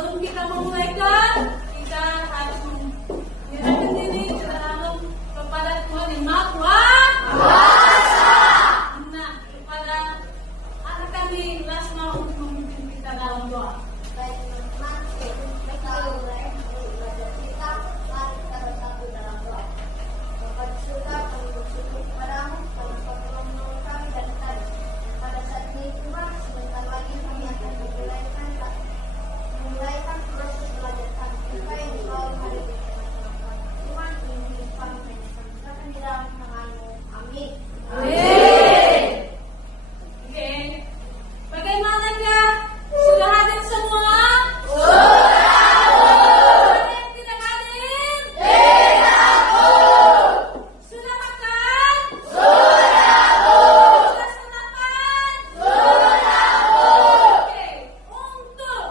sebelum kita memulaikan, kita harus menyerahkan diri terhadap kepada Tuhan yang Maha Kuasa. Nah, kepada anak kami Lasma untuk memimpin kita dalam doa. Baik teman-teman, kita mulai belajar kita. Mari kita bersatu dalam doa. Bapa di surga, kami bersyukur kepadamu karena Kau telah menolong kami dari tadi. Pada saat ini Tuhan, sebentar lagi kami akan memulaikan proses belajar kami. Apa yang selalu hadir di tengah-tengah kami. Tuhan, ini kami menyerahkan di dalam tangan-Mu. Amin. Amin. Oke. Bagaimanakah? Sudah hadir semua? Ada yang tidak hadir? Sudah makan? Sudah sarapan? Oke. Untuk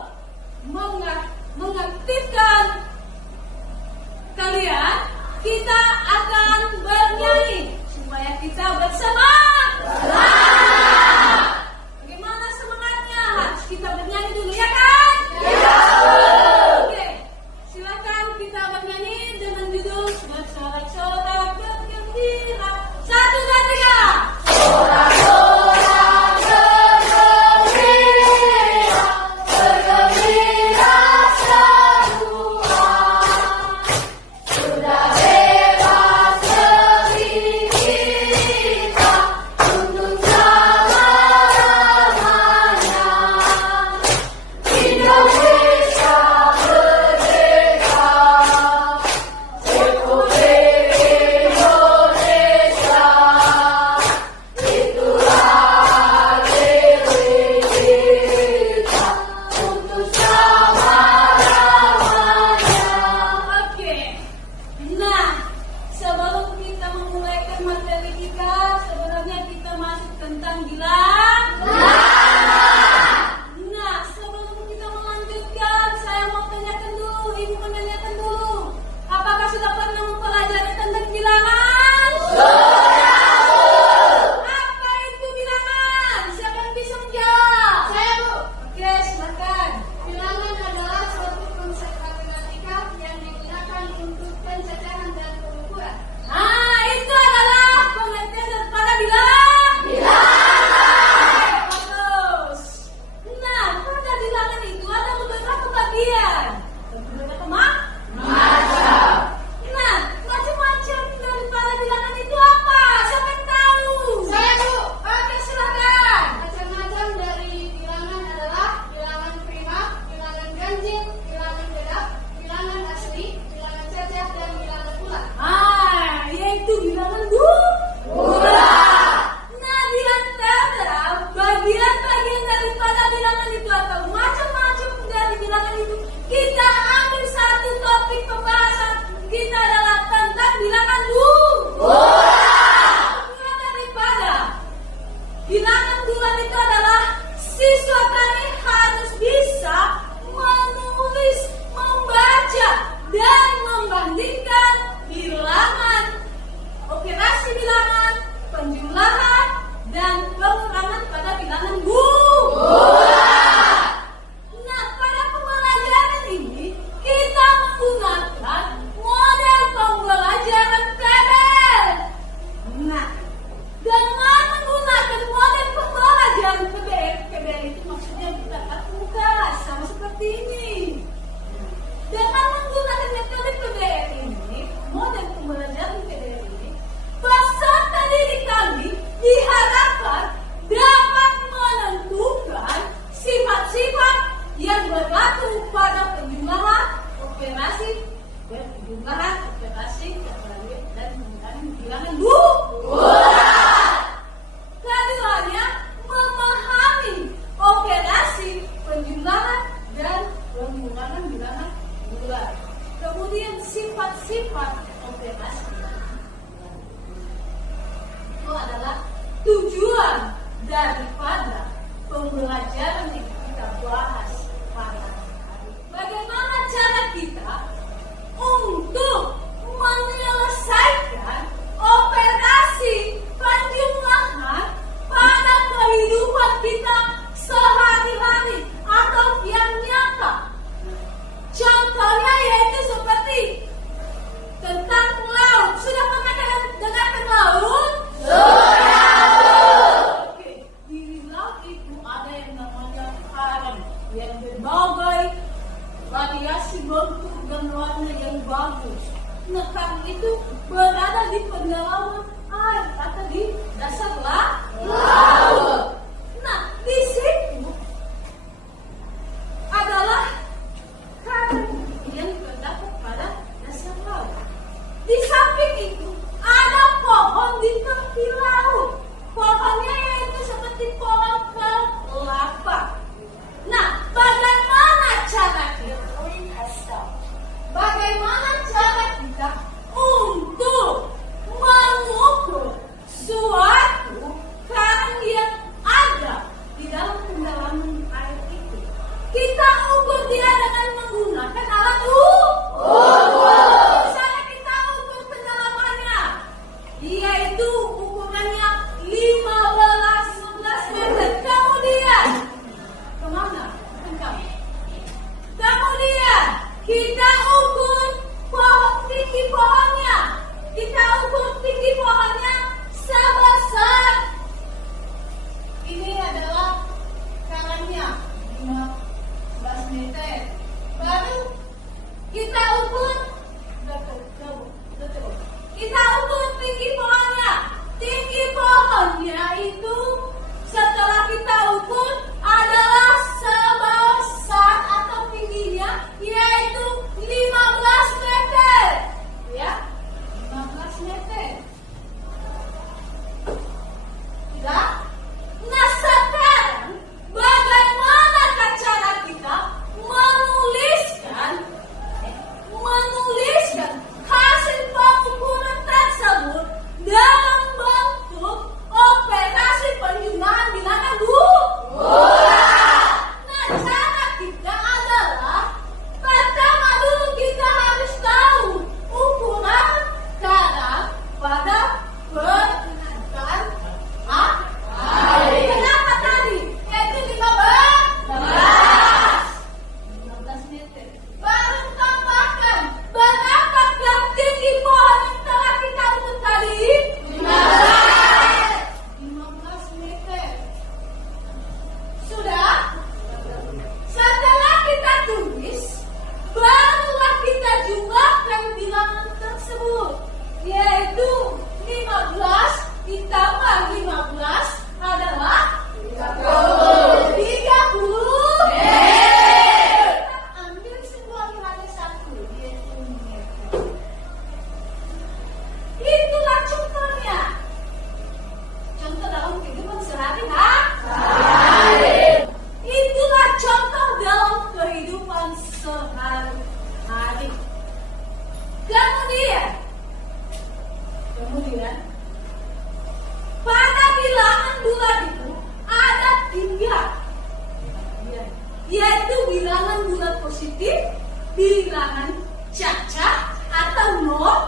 mengaktifkan kalian, kita akan bernyanyi supaya kita bersemangat. Bagaimana semangatnya? Harus kita bernyanyi dulu, ya kan? Oke, silakan kita bernyanyi dengan judul Bersorak-sorak bergembira. 1, 2, 3. Oke. Nah, sebelum kita memulaikan materi kita, sebenarnya kita masuk tentang bilang. Nah, sebelum kita melanjutkan, saya mau tanyakan dulu, ibu menanyakan dulu, apakah sudah pernah mempelajari tentang bilangan? Apa itu bilangan? Siapa yang bisa menjawab? Saya, Bu. Oke, silakan. Bilangan adalah suatu konsep matematika yang digunakan untuk pencegahan dan pengukuran. Itu adalah pengertian daripada bilangan. Bagus. Nah, pada bilangan itu ada beberapa bagian. Beberapa macam. Nah, macam-macam daripada bilangan itu apa? Siapa yang tahu? Saya, Bu. Oke, silakan. Macam-macam dari bilangan adalah bilangan prima, bilangan ganjil, bilangan genap, bilangan asli, bilangan cacah, dan bilangan bulat. Yaitu bilangan bulat. Nah, di antara bagian-bagian daripada bilangan itu atau macam-macam dari bilangan itu, kita ambil satu topik pembahasan kita adalah tentang bilangan bulat. Mulai daripada bilangan bulat itu adalah siswa kami harus bisa menulis, membaca, dan membandingkan bilangan, operasi bilangan, penjumlahan, dan pengurangan pada bilangan bulat. Nah, pada pembelajaran ini kita menggunakan model pembelajaran PBL. Nah, dengan menggunakan model pembelajaran PBL itu maksudnya kita tatap muka sama seperti ini. Dengan menggunakan metode PBL ini, model pembelajaran PBL ini, peserta didik kami diharapkan dapat menentukan sifat-sifat yang berlaku pada penjumlahan, operasi, penjumlahan, operasi, dan pengurangan bilangan bulat. Keduanya memahami operasi, penjumlahan, dan pengurangan bilangan bulat. Kemudian sifat-sifat operasi itu adalah tujuan daripada pembelajaran yang kita bahas pada hari. Bagaimana cara kita untuk menyelesaikan operasi penjumlahan pada kehidupan kita sehari-hari atau yang nyata? berbagai variasi bentuk dan warna yang bagus. Nah, karang itu berada di pendalaman air atau di dasar laut. Nah, di situ adalah karang yang terdapat pada dasar laut. Di samping itu ada pohon di tepi laut. Pohonnya yaitu seperti pohon kelapa. Nah, bagaimana cara kita? Bagaimana cara kita untuk mengukur suatu karang yang ada di dalam pendalaman air itu? Kita ukur dia dengan menggunakan alat ukur. Misalnya kita ukur pendalamannya, yaitu ukurannya 15 meter. Kemudian kemana? Kemudian kita ukur tinggi pohonnya. Kita ukur tinggi pohonnya sebesar, ini adalah karangnya 15 meter. Baru kita ukur, kita ukur tinggi pohonnya. Tinggi pohonnya itu setelah kita ukur adalah sebesar atau tingginya yaitu 15 meter. Ya, 15 meter. Tidak? Nah, sekarang bagaimana cara kita menuliskan hasil pengukuran tersebut dalam bentuk operasi penggunaan bilangan bulan. Nah, cara kita adalah pertama dulu kita harus tahu ukuran karang pada permukaan air. Kenapa tadi? Yaitu 15 meter. Baru tambahkan berapakah tinggi pohon yang telah kita ukur tadi? 15 meter. Sudah? Setelah kita tulis, barulah kita jumlahkan bilangan tersebut, yaitu 15 ditambah 15 adalah 30. Ambil sebuah nilai satu, yaitu meter. Itulah contohnya. Contoh dalam kehidupan sehari-hari. Itulah contoh dalam kehidupan sehari-hari. Kemudian pada bilangan bulan itu ada 3, yaitu bilangan bulan positif, bilangan cacat atau nol,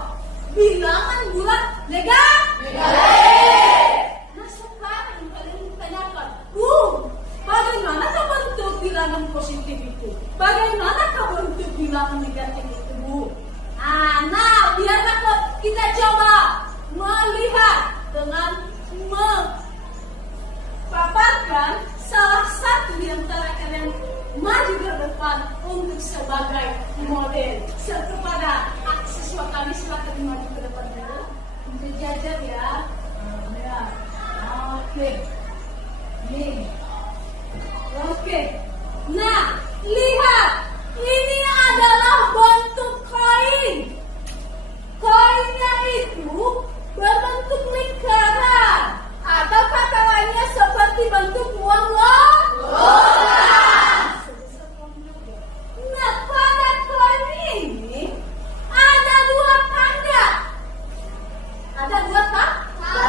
bilangan bulan negatif. Nah, sekarang kalian ditanyakan, bagaimana bentuk bilangan positif itu? Bagaimana bentuk bilangan negatif itu, Bu? Nah, biarlah kita coba melihat dengan paparkan salah satu di antara kalian maju ke depan untuk sebagai model. Kepada siswa kami silakan maju ke depan dulu. Berjajar ya. Oke. Nih. Oke. Nah, lihat. Ini adalah bentuk koin. Koinnya itu berbentuk lingkaran atau kata lainnya seperti bentuk uang logam. Nah, pada koin ini ada 2 tanda. Ada 2 tanda.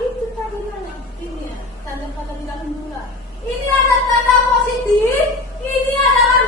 Itu tandanya. Ini ya, tanda pada bilangan bulan. Ini ada tanda positif. Ini adalah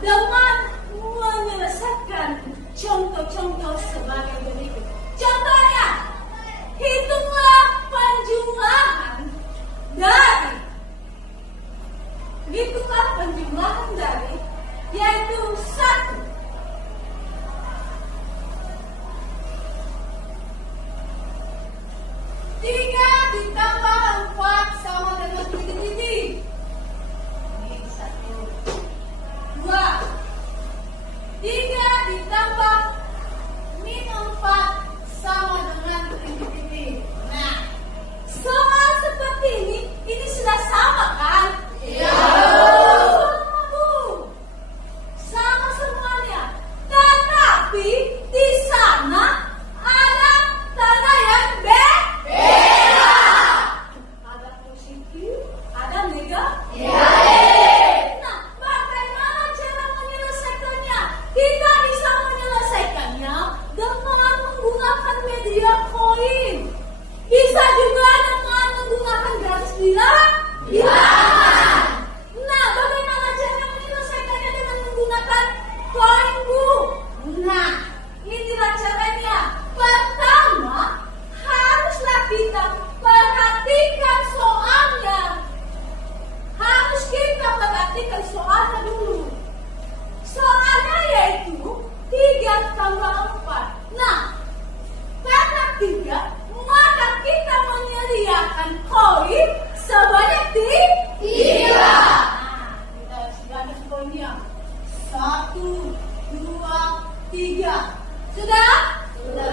dengan menyelesaikan contoh-contoh sebagai berikut. Contohnya, hitunglah penjumlahan dari, yaitu 1. 3 ditambah 4 sama dengan titik-titik. Ini 1. 2. 3 ditambah min 4 sama dengan titik-titik. Nah, soal seperti ini sudah sama kan? Iya. Sama semuanya. Tetapi di sana ada tanda yang beda. Ada positif, ada negatif. Nah, bagaimana cara menyelesaikannya? Kita bisa menyelesaikannya dengan menggunakan media koin. Bisa juga dengan menggunakan garis bilangan. Nah, bagaimana cara menyelesaikannya dengan menggunakan koin, Bu? Nah, inilah caranya. Pertama, haruslah kita perhatikan soalnya. Harus kita perhatikan soalnya dulu. Soalnya yaitu 3 tambah 4. Nah, karena 3, maka kita menyediakan koin sebanyak 3. Nah, kita sudah ada koinnya. 1, 2, 3. Sudah? Sudah.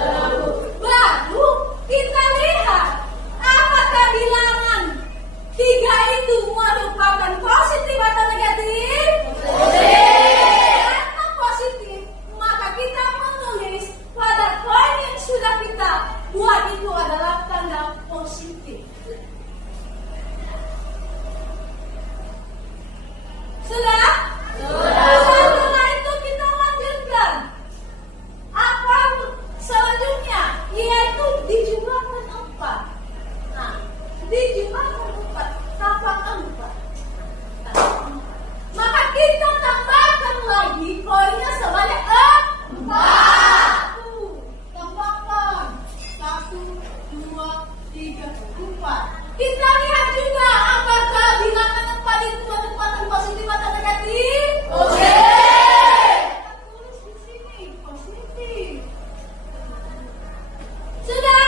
Baru kita lihat apakah bilangan 3 itu merupakan positif atau negatif? Karena positif, maka kita menulis pada koin yang sudah kita buat itu adalah tanda positif. Sudah? Sudah. Setelah itu kita lanjutkan. Apa selanjutnya? Yaitu dijumlahkan 4. Nah, dijumlahkan 4 tambah 4. Maka kita tambahkan lagi koinnya sebanyak 4. Tambahkan 1, 2, 3, 4. Kita lihat juga apakah bilangan 4 itu merupakan positif atau negatif? Positif. Kita tulis di sini positif. Sudah?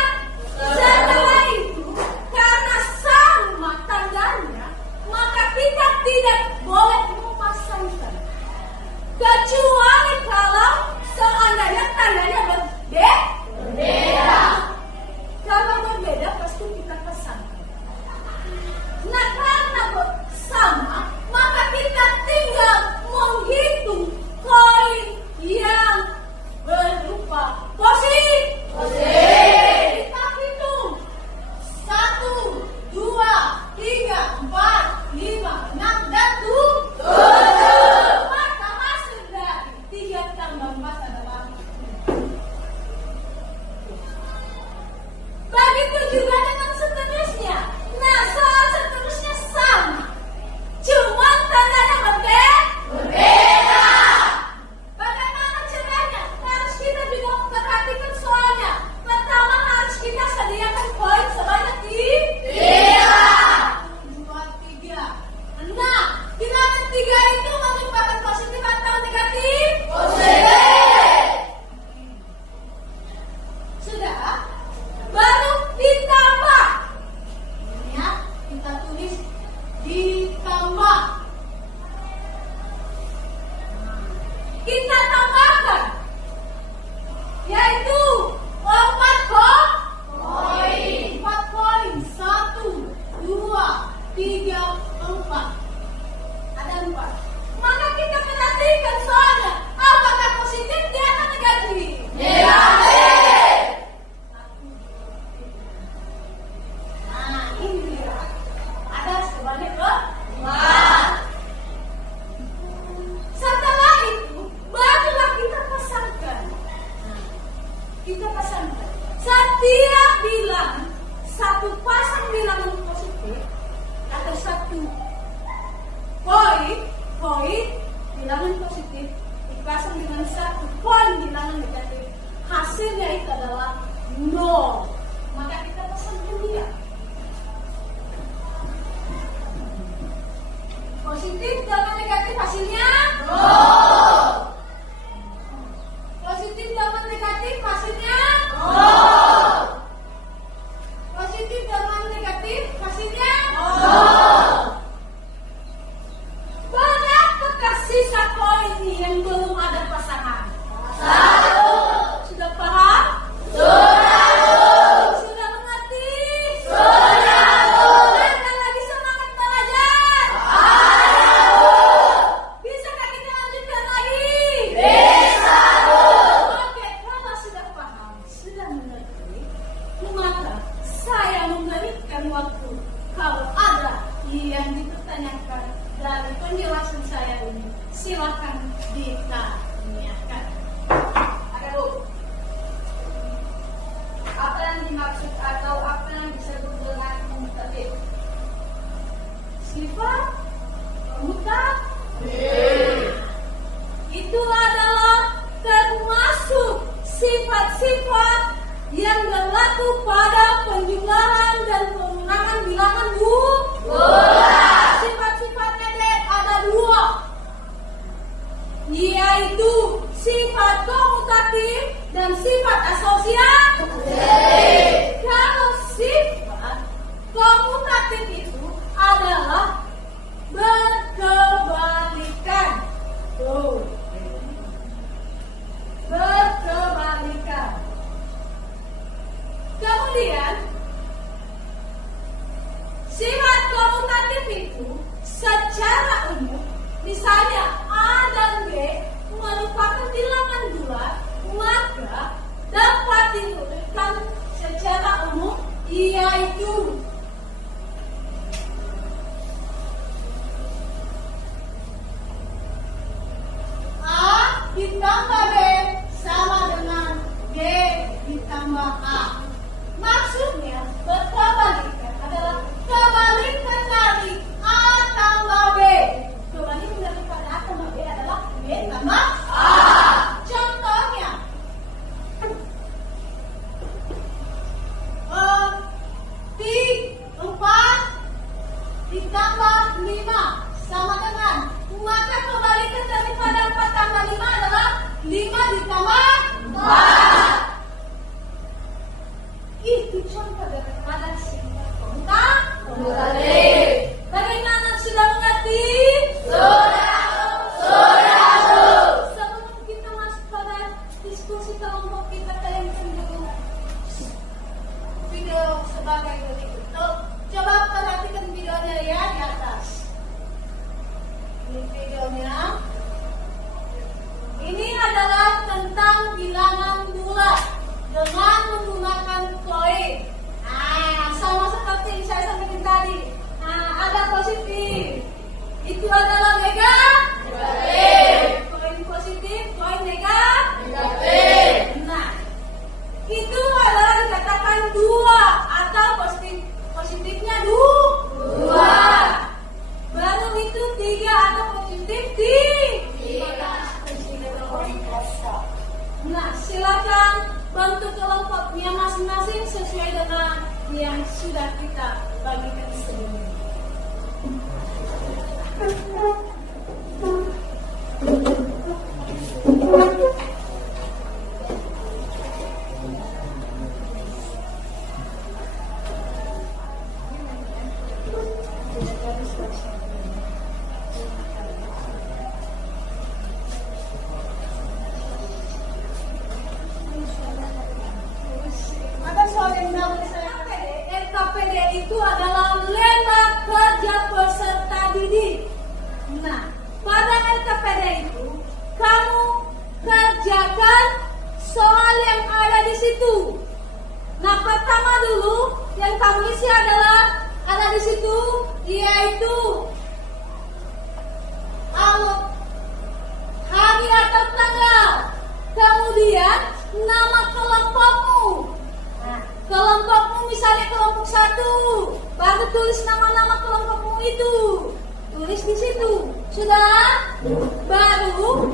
Setelah itu, karena sama tandanya, maka kita tidak boleh memasangkan. Kecuali kalau seandainya tandanya berbeda. Kalau berbeda pasti kita pasangkan. Nah, karena sama, maka kita tinggal menghitung koin yang berupa positif. Kita hitung 1, 2, 3, 4, 5, 6, dan 7. Maka hasil dari 3 tambah 4 adalah 7. Begitu juga dengan seterusnya. Nah, soal seterusnya sama. Cuma tandanya berbeda. Bagaimana caranya? Harus kita juga memperhatikan soalnya. Pertama, harus kita sediakan koin sebanyak 3. 2, 3. Nah, bilangan 3 itu merupakan positif atau negatif? Positif. Sudah? Baru ditambah. Ini ya, kita tulis ditambah. Kita tambahkan, yaitu 4 koin. 4 koin. 1, 2, 3, 4. Ada 4. Maka kita perhatikan soalnya. Apakah positif dia atau negatif? Negatif. Nah, ini dia. Ada sebanyak 4. Setelah itu, barulah kita pasangkan. Nah, kita pasangkan. Setiap bilangan, satu pasang bilangan positif atau satu koin bilangan positif dipasang dengan satu poin bilangan negatif, hasilnya itu adalah 0. Maka kita pasangkan dia. Positif tambah negatif hasilnya 0. Positif tambah negatif hasilnya 0. Positif tambah negatif hasilnya 0. Berapakah sisa koin yang belum ada pasangan? 1. Sudah paham? Sudah mengerti? Ada lagi semangat belajar? Bisakah kita lanjutkan lagi? Bisa. Oke, kalau sudah paham, sudah mengerti, maka saya memberikan waktu. Kalau ada yang dipertanyakan dari penjelasan saya ini, silakan ditanyakan. Ada Bu. Apa yang dimaksud atau apa yang disebut dengan komutatif? Sifat komutatif itu adalah termasuk sifat-sifat yang berlaku pada penjumlahan dan pengurangan bilangan bulat. Sifat-sifatnya ada 2, yaitu sifat komutatif dan sifat asosiatif. Kalau sifat komutatif itu adalah berkebalikan. Tuh. Berkebalikan. Kemudian sifat komutatif itu secara umum, misalnya A dan B merupakan bilangan bulat, maka dapat diurutkan secara umum, yaitu A ditambah B sama dengan B ditambah A. Maksudnya berkebalikan adalah kebalikan dari A tambah B. Kebalikan daripada A tambah B adalah B tambah A. Contohnya, 4 ditambah 5 sama dengan, maka kebalikan daripada 4 tambah 5 adalah 5 ditambah 4. Itu contoh daripada sifat komutatif. Bagaimana, sudah mengerti? Sebelum kita masuk pada diskusi kelompok, kita tayangkan dulu video sebagai berikut. Coba perhatikan videonya ya di atas. Ini videonya. Ini adalah tentang bilangan bulat dengan menggunakan koin. Sama seperti yang saya sampaikan tadi. Ada positif, itu adalah negatif. Koin positif, koin negatif. Nah, itu adalah dikatakan 2 atau positifnya 2. Baru itu 3 atau positif 3. Nah, silakan bentuk kelompoknya masing-masing sesuai dengan yang sudah kita bagikan sebelumnya. Ada soal yang dapat saya LKPD itu adalah lembar kerja peserta didik. Nah, pada LKPD itu kamu kerjakan soal yang ada di situ. Nah, pertama dulu yang kamu isi adalah ada di situ, yaitu hari atau tanggal. Kemudian nama kelompokmu. Nah, kelompokmu misalnya kelompok 1, baru tulis nama-nama kelompokmu itu. Tulis di situ. Sudah? Baru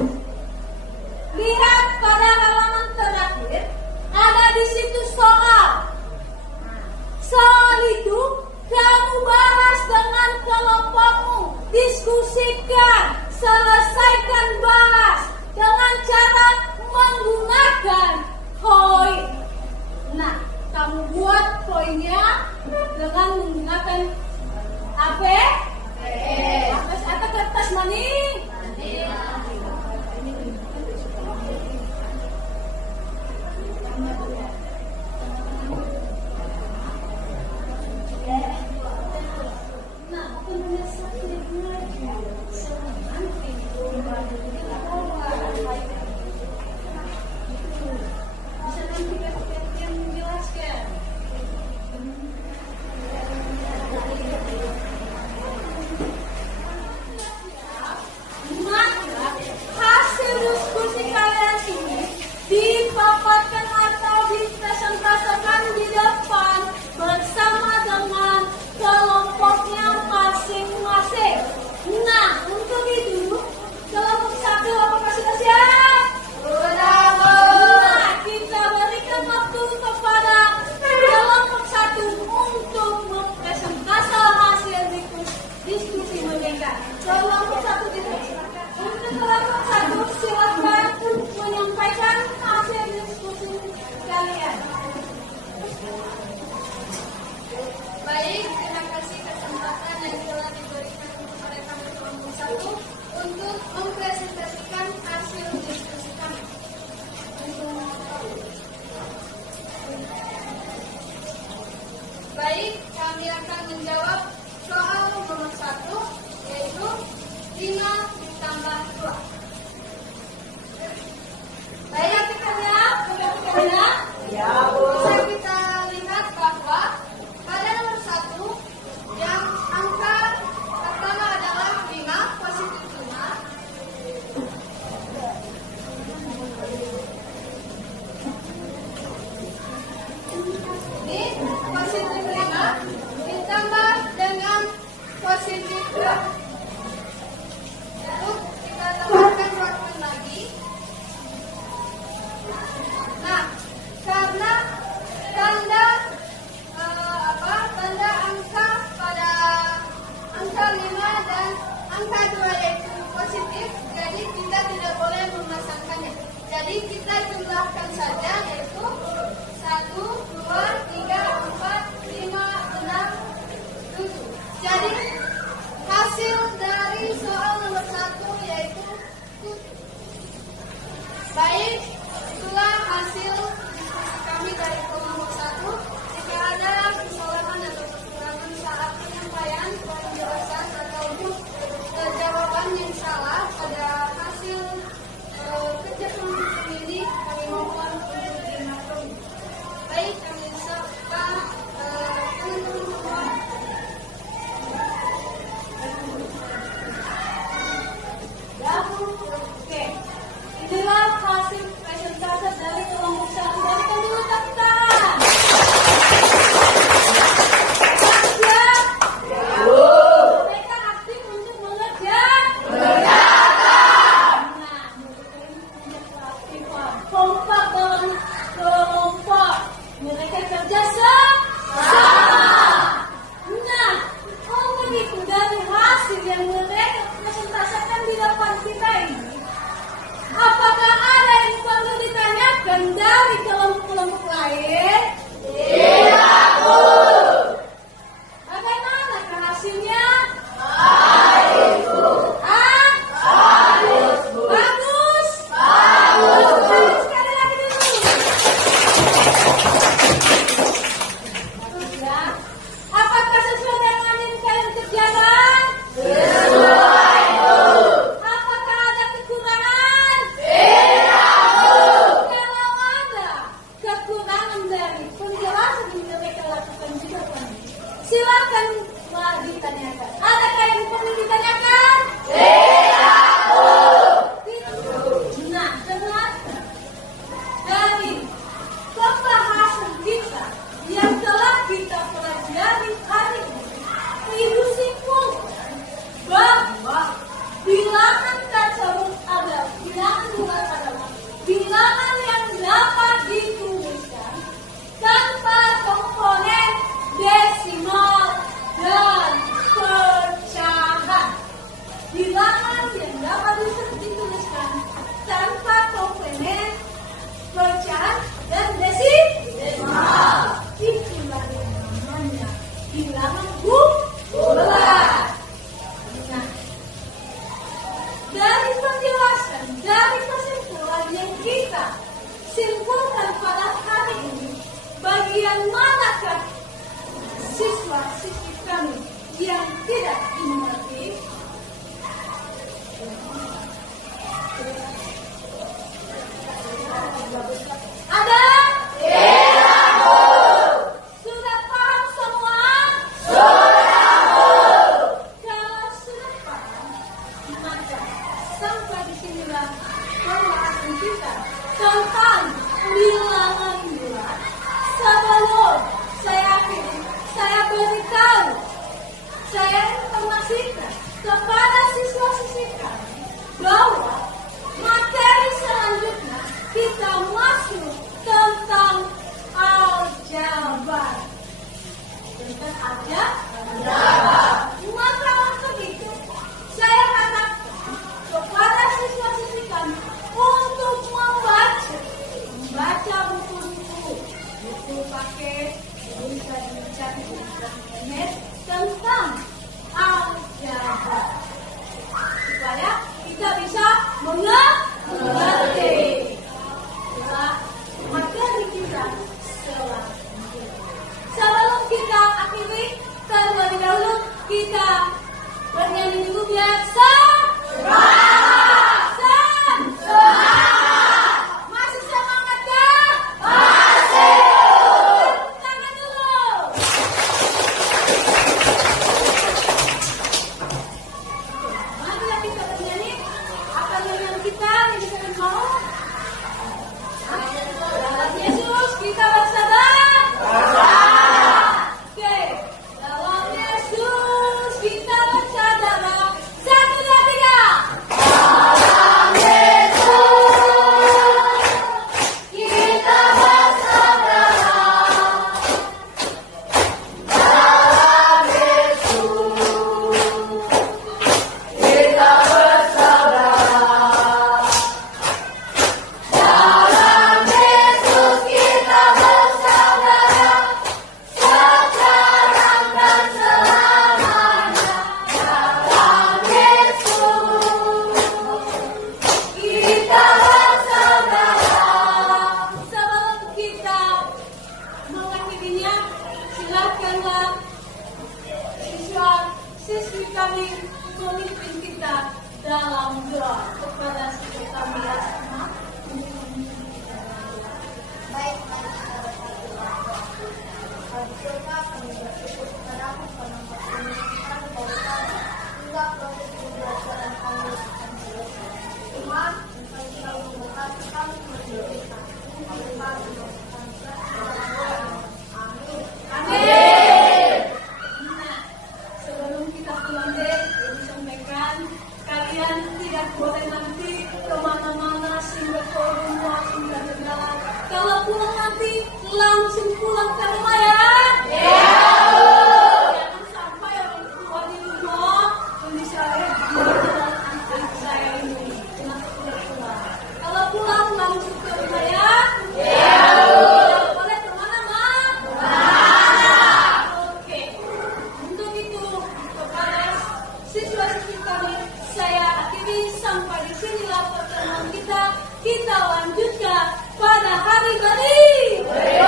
lihat pada halaman terakhir, ada di situ soal. Soal itu kamu bahas dengan kelompokmu, diskusikan, selesaikan bahas dengan cara menggunakan poin. Nah, kamu buat poinnya dengan menggunakan apa? Atas atau kertas mani? Dipaparkan atau dipresentasikan di depan bersama dengan kelompoknya masing-masing. Nah, untuk itu kelompok satu apakah sudah siap? Sudah. Nah, kita berikan waktu kepada kelompok satu untuk mempresentasikan hasil diskusi mereka. Kelompok satu silakan. Untuk kelompok satu silakan menyampaikan hasil diskusi kalian. Baik, terima kasih kesempatan yang telah diberikan kepada kami kelompok satu untuk mempresentasikan hasil diskusi kami. Baik, kami akan menjawab soal nomor 1, yaitu 5 ditambah 2. Baik, kita lihat. Bisa kita lihat bahwa pada nomor 1 yang angka pertama adalah 5, positif 5. Ini positif 5 ditambah dengan positif 2. Lalu kita tambahkan ruang lagi. Nah, karena tanda angka pada angka 5 dan angka 2 yaitu positif, jadi kita tidak boleh memasangkannya. Jadi kita jumlahkan saja, yaitu 1, 2, 3, 4, 5, 6, 7. Jadi hasil dari soal nomor 1 yaitu 7. Baik, itulah hasil diskusi kami dari kelompok 1. Jika ada kesalahan atau kekurangan saat penyampaian penjelasan atau jawaban yang salah pada hasil kerja kelompok ini, kami mohon untuk dimaklumi. Baik, kami serta teman-teman semua. Oke, inilah hasil presentasi dari kelompok satu. Berikan dulu tepuk tangan. Siap? Mereka aktif untuk mengerjakan. Nah, kompak dalam kelompok. Mereka kerja sama. Nah, untuk itu dari hasil yang mereka presentasikan di depan kita ini, apakah ada yang perlu ditanyakan dari kelompok dari kesimpulan yang kita simpulkan pada hari ini, bagian manakah siswa-siswi kami yang tidak dimengerti? Ada? Sudah paham semua? Kalau sudah paham, maka sampai di sinilah pembahasan kita tentang bilangan bulat. Sebelum saya akhiri, saya beritahu, saya informasikan kepada siswa-siswi kami bahwa materi selanjutnya kita masuk tentang aljabar. Tentang aljabar. Maka untuk itu saya katakan kepada siswa-siswi kami untuk membaca buku paket, bisa dibaca di internet tentang aljabar supaya kita bisa mengerti materi kita selanjutnya. Sebelum kita akhiri, terlebih dahulu kita bernyanyi dulu biar semangat. Masih semangat kah? Masih. Tepuk tangan dulu. Marilah kita bernyanyi. Apa nyanyian kita yang bisa mau? Dalam Yesus kita bersabar. Oke. Dalam Yesus kita bersaudara. 1, 2, 3. Dalam Yesus kita bersaudara. Dalam Yesus kita bersaudara. Dalam Yesus kita bersaudara sekarang dan selamanya. Dalam Yesus kita bersaudara. Sebelum kita mengakhirinya, silakanlah siswa-siswi kami memimpin kita dalam doa kepada siswa kami yang sama. Baik, mari kita berdoa. Berdoa kami bersyukur kepadamu karena perlindungan dari kami hingga proses pembelajaran kami akan selesai. Tuhan, Engkau selalu memberkati kami menjadikan Tuhan Amin. Amin. Nah, sebelum kita pulang deh, Ibu sampaikan kalian tidak boleh nanti kemana-mana sehingga rumah sehingga segala. Kalau pulang nanti langsung pulang ke rumah ya. Jangan sampai orang tua di rumah kondisi saya anak saya ini kenapa tidak pulang. Kalau pulang langsung ke rumah ya. Tidak boleh kemana-mana. Oke. Untuk itu kepada siswa-siswi kami saya akhiri sampai di sinilah pertemuan kita. Kita lanjutkan pada hari berikutnya.